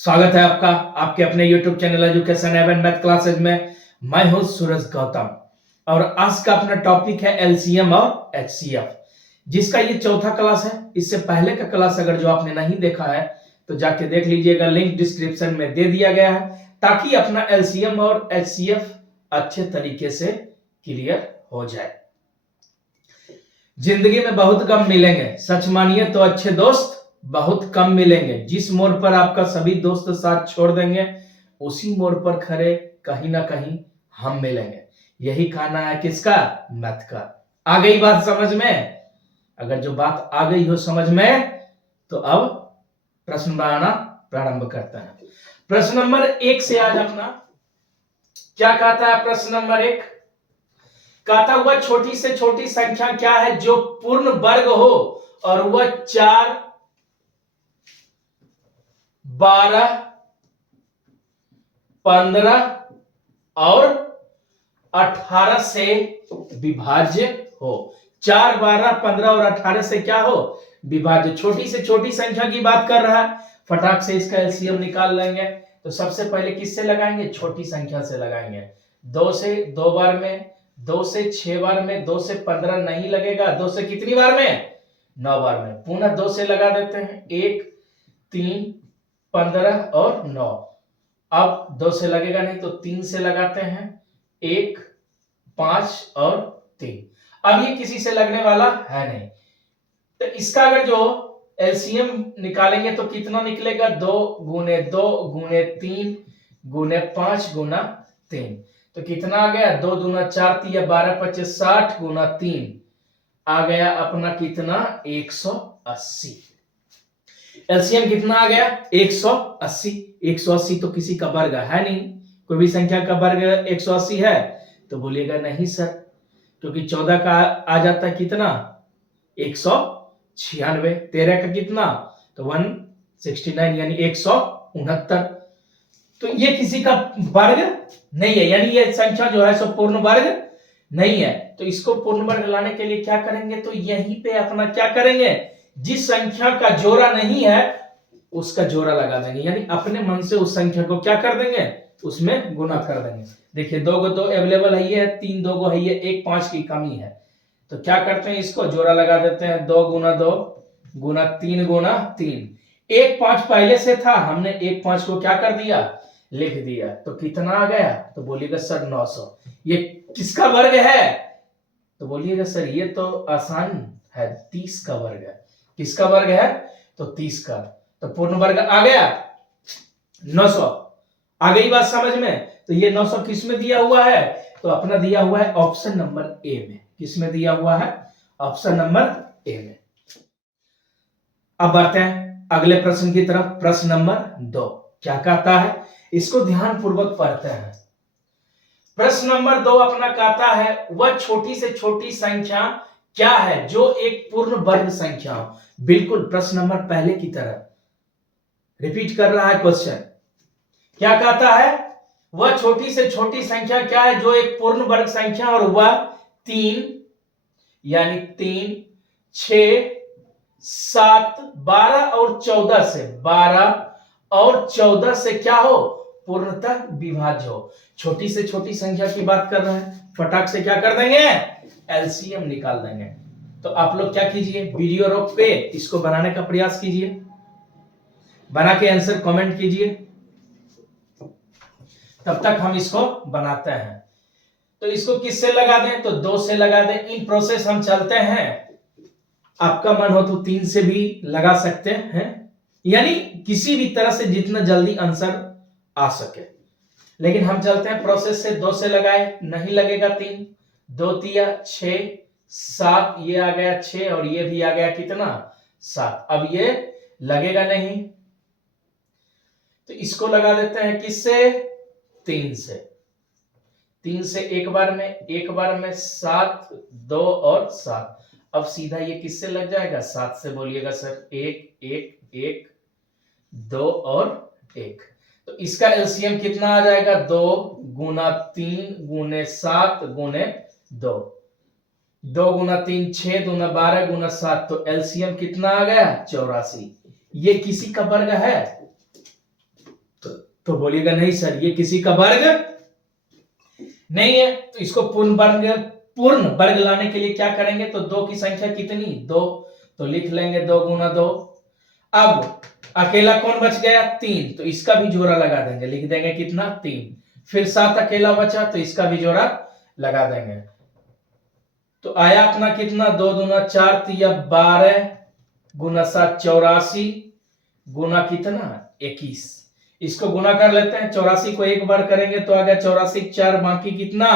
स्वागत है आपका आपके अपने YouTube चैनल एजुकेशन एवं मैथ क्लासेज में। मैं हूं सूरज गौतम और आज का अपना टॉपिक है एलसीएम और एचसीएफ, जिसका ये चौथा क्लास है। इससे पहले का क्लास अगर जो आपने नहीं देखा है तो जाके देख लीजिएगा, लिंक डिस्क्रिप्शन में दे दिया गया है, ताकि अपना एलसीएम और एचसीएफ अच्छे तरीके से क्लियर हो जाए। जिंदगी में बहुत कम मिलेंगे, सच मानिए तो अच्छे दोस्त बहुत कम मिलेंगे। जिस मोड़ पर आपका सभी दोस्त साथ छोड़ देंगे, उसी मोड़ पर खड़े कहीं ना कहीं हम मिलेंगे। यही कहना है किसका? मैथ का। आ गई बात समझ में? अगर जो बात आ गई हो समझ में तो अब प्रश्न बनाना प्रारंभ करते हैं। प्रश्न नंबर 1 से आज अपना क्या कहता है? प्रश्न नंबर 1 कहता हुआ छोटी से छोटी संख्या क्या है जो पूर्ण वर्ग हो और वह 4, 12, 15 और 18 से विभाज्य हो। 4, 12, 15 और 18 से क्या हो? विभाज्य। छोटी से छोटी संख्या की बात कर रहा है। फटाक से इसका एलसीएम निकाल लेंगे। तो सबसे पहले किससे लगाएंगे? छोटी संख्या से लगाएंगे। 2 से 2 बार में, 2 से 6 बार में, 2 से 15 नहीं लगेगा। 2 से कितनी बार में? 9 बार में। पुनः 2 से लगा देते हैं। 1, 3, 15 और 9। अब 2 से लगेगा नहीं तो 3 से लगाते हैं। 1, 5 और 3। अब ये किसी से लगने वाला है नहीं, तो इसका अगर जो एलसीएम निकालेंगे तो कितना निकलेगा? 2 गुने 2 गुने 3 गुने 5 गुना 3। तो कितना आ गया? 2 दूना 4 तिया 12 25 60 गुना 3 आ गया अपना कितना? 180। एलसीएम कितना आ गया? 180। 180 तो किसी का वर्ग है नहीं। कोई भी संख्या का वर्ग 180 है तो बोलिएगा नहीं सर, क्योंकि 14 का आ जाता है कितना? 196। 13 का कितना? तो 169 यानी 169। तो ये किसी का वर्ग नहीं है, यानी ये संख्या जो है सो पूर्ण वर्ग नहीं है। तो इसको पूर्ण वर्ग लाने के लिए क्या करेंगे? तो यहीं पे अपना क्या करेंगे? जिस संख्या का जोड़ा नहीं है उसका जोड़ा लगा देंगे, यानी अपने मन से उस संख्या को क्या कर देंगे? उसमें गुना कर देंगे। देखिए 2 को 2 अवेलेबल है, ये 3 2 को है, ये 1 5 की कमी है। तो क्या करते हैं? इसको जोड़ा लगा देते हैं। 2 गुना 2 गुना 3 गुना 3। 1 5 पहले से था, हमने 1 5 को क्या कर दिया? लिख दिया। तो कितना आ गया? तो बोलिएगा सर 900। ये किसका वर्ग है? तो बोलिएगा सर ये तो आसान है, 30 का वर्ग है। किसका वर्ग है? तो 30 का। तो पूर्ण वर्ग आ गया 900। आ गई बात समझ में? तो ये 900 किस में दिया हुआ है? तो अपना दिया हुआ है ऑप्शन नंबर ए में। किस में दिया हुआ है? ऑप्शन नंबर ए में। अब बढ़ते हैं अगले प्रश्न की तरफ। प्रश्न नंबर 2 क्या कहता है? इसको ध्यान पूर्वक पढ़ते हैं। प्रश्न नंबर 2 अपना कहता है वह छोटी से छोटी संख्या क्या है जो एक पूर्ण वर्ग संख्या हो। बिल्कुल प्रश्न नंबर पहले की तरह रिपीट कर रहा है क्वेश्चन। क्या कहता है? वह छोटी से छोटी संख्या क्या है जो एक पूर्ण वर्ग संख्या और वह 3 यानी 3, 6, 7, 12 और 14 से 12 और 14 से क्या हो? पूर्णतः विभाज्य हो। छोटी से छोटी संख्या की बात कर रहे हैं। फटाक से क्या कर देंगे? एलसीएम निकाल देंगे। तो आप लोग क्या कीजिए? वीडियो रोक के इसको बनाने का प्रयास कीजिए, बना के आंसर कमेंट कीजिए, तब तक हम इसको बनाते हैं। तो इसको किससे लगा दें? तो 2 से लगा दें। इन प्रोसेस हम चलते हैं। आपका मन हो तो 3 से भी लगा सकते हैं, यानी किसी भी तरह से जितना जल्दी आंसर आ सके। लेकिन हम चलते हैं प्रोसेस से। 2 से लगाए, नहीं लगेगा 3। 2 तिया 6, 7 ये आ गया 6 और ये भी आ गया कितना? 7। अब ये लगेगा नहीं, तो इसको लगा देते हैं किससे? 3 से। 3 से एक बार में 7, 2 और 7। अब सीधा ये किससे लग जाएगा? 7 से। बोलिएगा सर 1 1 1 2 और 1। तो इसका एलसीएम कितना आ जाएगा? 2 गुना 3 गुने 7 गुने 2। 2 गुना 3 6 गुना 12 गुना 7। तो एलसीएम कितना आ गया? 84। ये किसी का वर्ग है? तो बोलिएगा नहीं सर ये किसी का वर्ग नहीं है। तो इसको पूर्ण वर्ग लाने के लिए क्या करेंगे, तो 2 की संख्या कितनी 2, तो लिख लेंगे 2 गुना 2। अब अकेला कौन बच गया 3, तो इसका भी जोड़ा लगा देंगे, लिख देंगे कितना 3। फिर 7 अकेला बचा तो इसका भी जोड़ा लगा देंगे। तो आया अपना कितना 2 दूना 4 तिया 12 गुना 7 84 गुना कितना 21। इसको गुना कर लेते हैं, 84 को एक बार करेंगे तो आ गया 84 4, बाकी कितना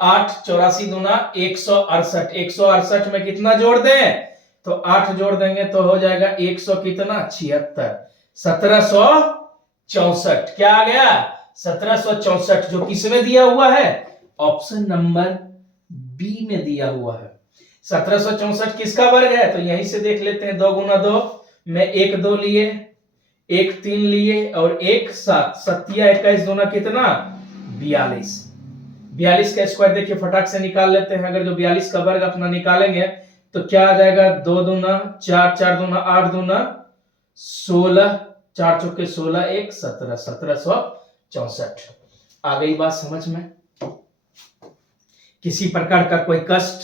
8, 84 दूना 168। 168 में कितना जोड़ दें, तो 8 जोड़ देंगे तो हो जाएगा 100 कितना 76। 1764 क्या आ गया 1764, जो किसमें दिया हुआ है, ऑप्शन नंबर बी में दिया हुआ है। 1764 किसका वर्ग है, तो यहीं से देख लेते हैं। 2 गुना 2 में 1 2 लिए, 1 3 लिए और 1 7, 7 21 दूना कितना 42। 42 का स्क्वायर देखिए फटाक से निकाल लेते हैं। अगर जो 42 का वर्ग अपना निकालेंगे तो क्या आ जाएगा 2 दूना 4, 4 दूना 8 दूना 16, 4 चौके 16 1 17, 1764। आ गई बात समझ में। किसी प्रकार का कोई कष्ट,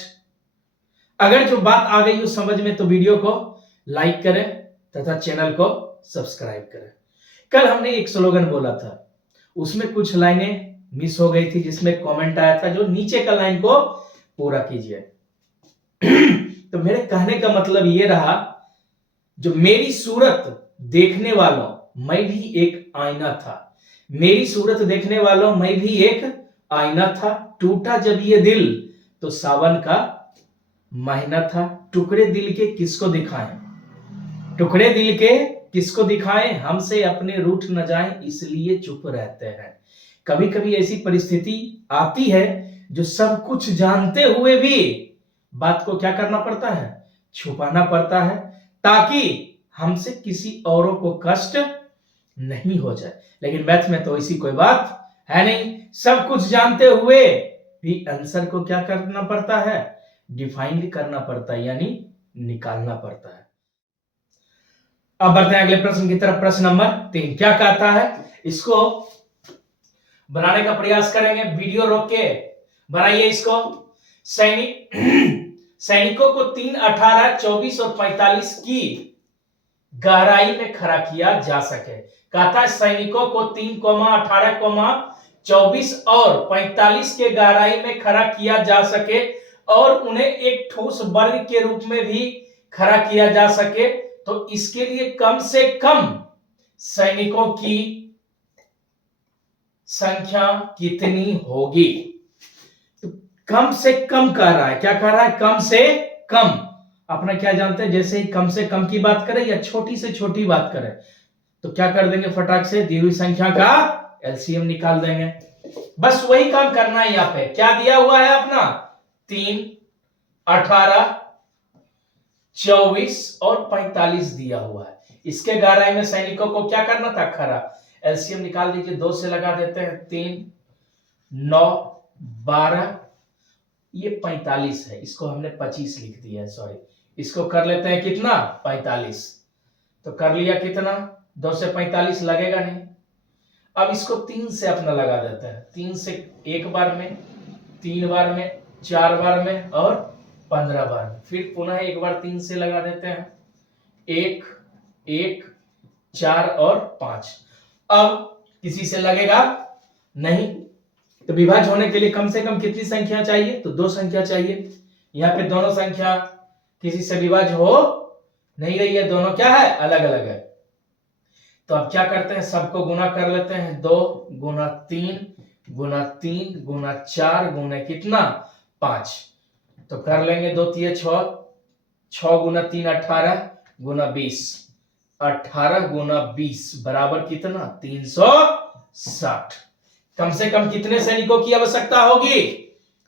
अगर जो बात आ गई हो समझ में तो वीडियो को लाइक करें तथा चैनल को सब्सक्राइब करें। कल हमने एक स्लोगन बोला था, उसमें कुछ लाइनें मिस हो गई थी, जिसमें कमेंट आया था जो नीचे का लाइन को पूरा कीजिए। तो मेरे कहने का मतलब ये रहा, जो मेरी सूरत देखने वालों मैं भी एक आईना था, मेरी सूरत देखने वालों मैं भी एक आईना था। टूटा जब ये दिल तो सावन का महीना था। टुकड़े दिल के किसको दिखाएं, टुकड़े दिल के किसको दिखाएं, हमसे अपने रूठ न जाएं इसलिए चुप रहते हैं। कभी कभी ऐसी परिस्थिति आती है जो सब कुछ जानते हुए भी बात को क्या करना पड़ता है, छुपाना पड़ता है, ताकि हमसे किसी औरों को कष्ट नहीं हो जाए। लेकिन मैथ में तो ऐसी कोई बात है नहीं, सब कुछ जानते हुए भी आंसर को क्या करना पड़ता है, डिफाइन करना पड़ता है, यानी निकालना पड़ता है। अब बढ़ते हैं अगले प्रश्न की तरफ। प्रश्न नंबर 3 क्या कहता है, इसको बनाने का प्रयास करेंगे, वीडियो रोक के बनाइए इसको। सैनिकों को 3, 18, 24 और 45 की गहराई में खड़ा किया जा सके। कहता है सैनिकों को 3, 18, 24 और 45 के गहराई में खड़ा किया जा सके और उन्हें एक ठोस वर्ग के रूप में भी खड़ा किया जा सके, तो इसके लिए कम से कम सैनिकों की संख्या कितनी होगी। तो कम से कम कह रहा है, क्या कह रहा है, कम से कम। अपना क्या जानते हैं, जैसे ही कम से कम की बात करें या छोटी से छोटी बात करें तो क्या कर देंगे, फटाक से दी हुई संख्या का एलसीएम निकाल देंगे। बस वही काम करना है। यहां पे क्या दिया हुआ है अपना 3, 18, 24 और 45 दिया हुआ है। इसके गहराई में सैनिकों को क्या करना था, खरा। एलसीएम निकाल दीजिए, 2 से लगा देते हैं, 3, 9, 12, ये 45 है, इसको हमने 25 लिख दिया है, सॉरी। इसको कर लेते हैं कितना 45, तो कर लिया कितना 2 से 45 लगेगा नहीं। अब इसको 3 से अपना लगा देते हैं, 3 से एक बार में, 3 बार में, 4 बार में और 15 बार में। फिर पुनः एक बार 3 से लगा देते हैं, 1, 1, 4 और 5। अब किसी से लगेगा नहीं, तो विभाज्य होने के लिए कम से कम कितनी संख्या चाहिए, तो 2 संख्या चाहिए। यहाँ पे दोनों संख्या किसी से विभाज्य हो नहीं रही है, दोनों क्या है, अलग अलग है। तो अब क्या करते हैं, सबको गुना कर लेते हैं, 2 गुना 3 गुना 3 गुना 4 गुना कितना 5। तो कर लेंगे 2 3 6, 6 गुना 3 18 गुना 20, 18 गुना 20 बराबर कितना 360। कम से कम कितने सैनिकों की आवश्यकता होगी,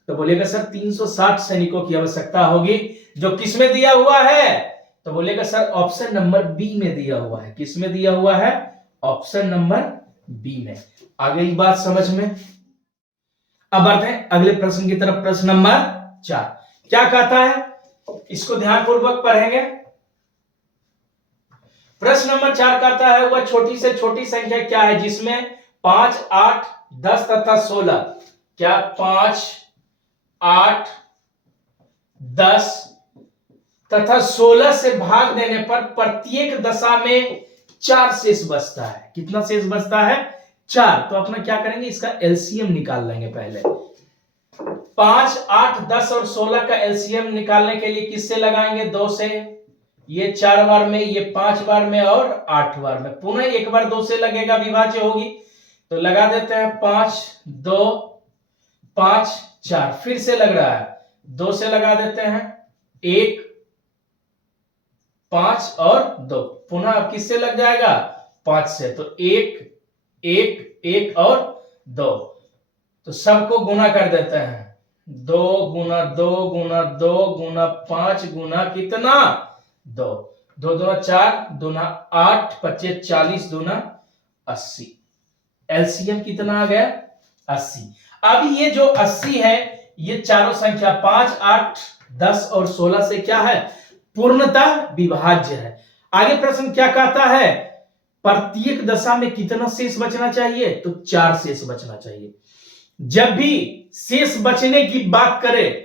तो बोलेगा सर 360 सैनिकों की आवश्यकता होगी, जो किसमें दिया हुआ है, तो बोलेगा सर ऑप्शन नंबर बी में दिया हुआ है। किसमें दिया हुआ है, ऑप्शन नंबर बी में। आ गई बात समझ में। अब आते हैं अगले प्रश्न की तरफ। प्रश्न नंबर 4 क्या कहता है, इसको ध्यानपूर्वक पढ़ेंगे। प्रश्न नंबर 4 कहता है वह छोटी से छोटी संख्या क्या है जिसमें 5, 8, 10 तथा 16, क्या 5, 8, 10 तथा 16 से भाग देने पर प्रत्येक दशा में 4 शेष बचता है। कितना शेष बचता है? 4। तो अपना क्या करेंगे, इसका एलसीएम निकाल लेंगे पहले। 5, 8, 10 और 16 का एलसीएम निकालने के लिए किससे लगाएंगे? 2 से। ये 4 बार में, ये 5 बार में और 8 बार में। पुनः एक बार 2 से लगेगा, विभाज्य होगी, तो लगा देते हैं 5, 2, 5, 4। फिर से लग रहा है, 2 से लगा देते हैं, 1, 5 और 2। पुनः अब किससे लग जाएगा? 5 से। तो 1, 1, 1 और 2। तो सबको गुना कर देते हैं। 2 गुना 2 गुना 2 गुना 5 गुना कितना? 2। 2 दूना 4, दूना 8, 25 40, दूना 80। एलसीएम कितना आ गया? 80। अब ये जो 80 है, ये चारों संख्या 5, 8, 10 और 16 से क्या है? पूर्णतः विभाज्य है। आगे प्रश्न क्या कहता है? प्रत्येक दशा में कितना शेष बचना चाहिए? तो 4 शेष बचना चाहिए। जब भी शेष बचने की बात करें,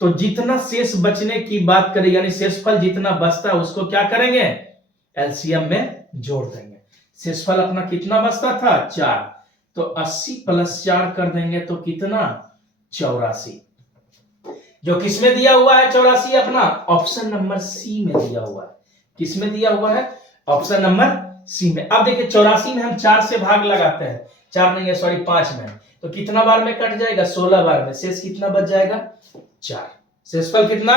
तो जितना शेष बचने की बात करें, यानी शेषफल जितना बचता है उसको क्या करेंगे? एलसीएम में जोड़ देंगे। शेषफल अपना कितना बचता था? 4। तो 80 + 4 कर देंगे तो कितना? 84। जो किसमें दिया हुआ है 84? अपना ऑप्शन नंबर सी में दिया हुआ है। किसमें दिया हुआ है? ऑप्शन नंबर सी में। अब देखिए 84 में हम 4 से भाग लगाते हैं, 4 नहीं है सॉरी 5 में, तो कितना बार में कट जाएगा? 16 बार में। शेष कितना बच जाएगा? 4। शेषफल कितना?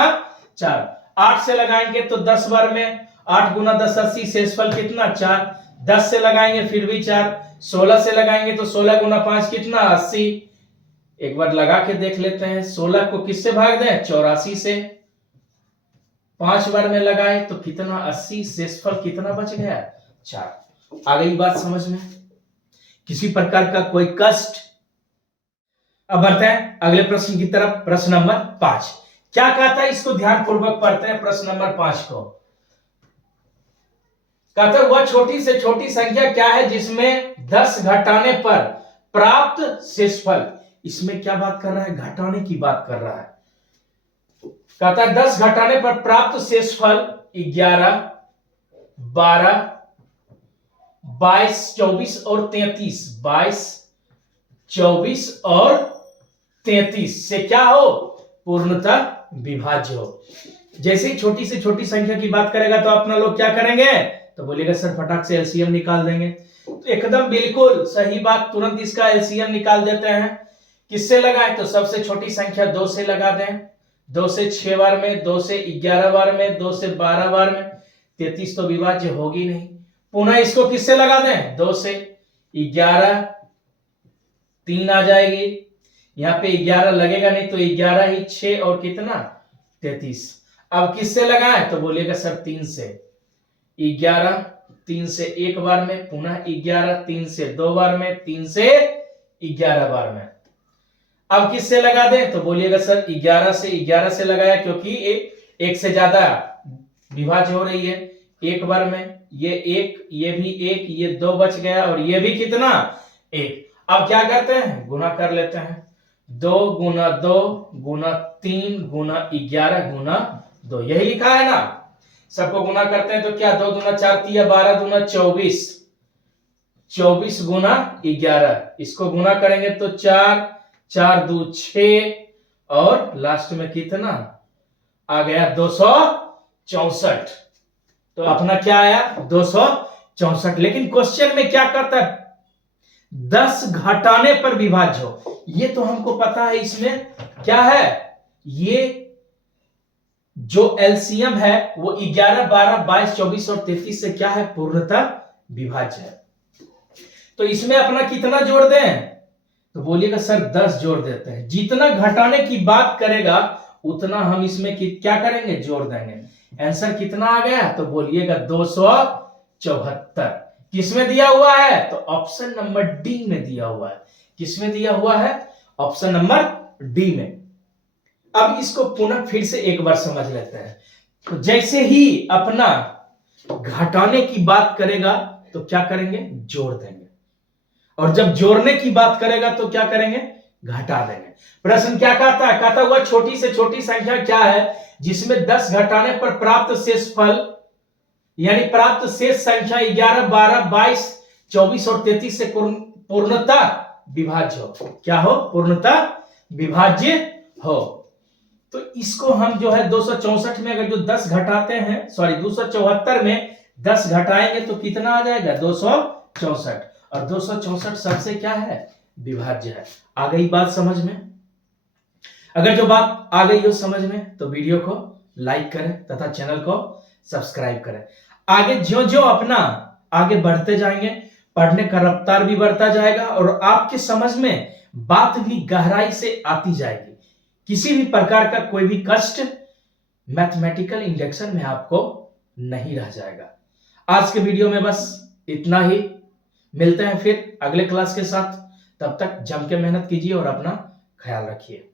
4। 8 से लगाएंगे तो 10 बार में, 8 गुना 10 80। शेषफल कितना? 4। 10 से लगाएंगे फिर भी 4। 16 से लगाएंगे तो 16 गुना 5 कितना? 80। एक बार लगा के देख लेते हैं, 16 को किससे भाग दें? 84 से। 5 बार में लगाए तो कितना? 80। शेषफल कितना बच गया? 4। आ गई बात समझ में? किसी प्रकार का कोई कष्ट? अब बढ़ते हैं अगले प्रश्न की तरफ। प्रश्न नंबर 5 क्या कहता है, इसको ध्यानपूर्वक पढ़ते हैं। प्रश्न नंबर 5 को कहता है, वह छोटी से छोटी संख्या क्या है जिसमें 10 घटाने पर प्राप्त शेषफल। इसमें क्या बात कर रहा है? घटाने की बात कर रहा है। कहता है 10 घटाने पर प्राप्त शेषफल 11, 12, 22, 24 और 33। 22, 24 और 33 से क्या हो? पूर्णतः विभाज्य हो। जैसे ही छोटी से छोटी संख्या की बात करेगा तो अपना लोग क्या करेंगे? तो बोलेगा सर फटाक से एलसीएम निकाल देंगे। तो एकदम बिल्कुल सही बात, तुरंत इसका एलसीएम निकाल देते हैं। किससे लगाएं? तो सबसे छोटी संख्या 2 से लगा दें। 2 से 6 बार में, 2 से 11 बार में, 2 से 12 बार में। 33 तो विभाज्य होगी नहीं। पुनः इसको किससे लगा दें? 2 से 11, 3 आ जाएगी। यहाँ पे 11 लगेगा नहीं तो 11 ही 6 और कितना? 33। अब किससे लगाएं? तो बोलिएगा सर 3 से। 11 3 से 1 बार में, पुनः 11 3 से 2 बार में, 3 से 11 बार में। अब किससे लगा दें? तो बोलिएगा सर 11 से। 11 से लगाया क्योंकि एक से ज्यादा विभाज्य हो रही है। 1 बार में, ये 1, ये भी 1, ये 2 बच गया और ये भी कितना? 1। अब क्या करते हैं? गुना कर लेते हैं। 2 गुना 2 गुना 3 गुना 11 गुना 2, यही लिखा है ना। सबको गुना करते हैं तो क्या? 2 दूना 4 3 12 दूना 24, 24 गुना 11। इसको गुना करेंगे तो 4, 4 2 6 और लास्ट में कितना आ गया? 264। तो अपना क्या आया? 264। लेकिन क्वेश्चन में क्या करता है? 10 घटाने पर विभाज्य हो। ये तो हमको पता है। इसमें क्या है? ये जो एलसीएम है वो 11, 12, 22, 24 और 33 से क्या है? पूर्णतः विभाज्य है। तो इसमें अपना कितना जोड़ दें? तो बोलिएगा सर 10 जोड़ देते हैं। जितना घटाने की बात करेगा उतना हम इसमें क्या करेंगे? जोड़ देंगे। आंसर कितना आ गया? तो बोलिएगा 274। किसमें दिया हुआ है? तो ऑप्शन नंबर डी में दिया हुआ है। किसमें दिया हुआ है? ऑप्शन नंबर डी में। अब इसको पुनः फिर से एक बार समझ लेते हैं। तो जैसे ही अपना घटाने की बात करेगा तो क्या करेंगे? जोड़ देंगे। और जब जोड़ने की बात करेगा तो क्या करेंगे, घटा देंगे। प्रश्न क्या कहता है, कहता हुआ छोटी से छोटी संख्या क्या है जिसमें 10 घटाने पर प्राप्त शेषफल यानी प्राप्त शेष संख्या 11, 12, 22, 24 और 33 से पूर्णतः विभाज्य हो। क्या हो, पूर्णतः विभाज्य हो। तो इसको हम जो है 264 में अगर जो 10 घटाते हैं, सॉरी 274 में 10 घटाएंगे तो कितना आ जाएगा, 264। और 264 सबसे क्या है, विभाज्य है। आ गई बात समझ में? अगर जो बात आ गई हो समझ में तो वीडियो को लाइक करें तथा चैनल को सब्सक्राइब करें। आगे ज्यो ज्यो अपना आगे बढ़ते जाएंगे, पढ़ने का रफ्तार भी बढ़ता जाएगा और आपके समझ में बात भी गहराई से आती जाएगी। किसी भी प्रकार का कोई भी कष्ट मैथमेटिकल इंडक्शन में आपको नहीं रह जाएगा। आज के वीडियो में बस इतना ही। मिलते हैं फिर अगले क्लास के साथ। तब तक जम के मेहनत कीजिए और अपना ख्याल रखिए।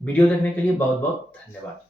वीडियो देखने के लिए बहुत बहुत धन्यवाद।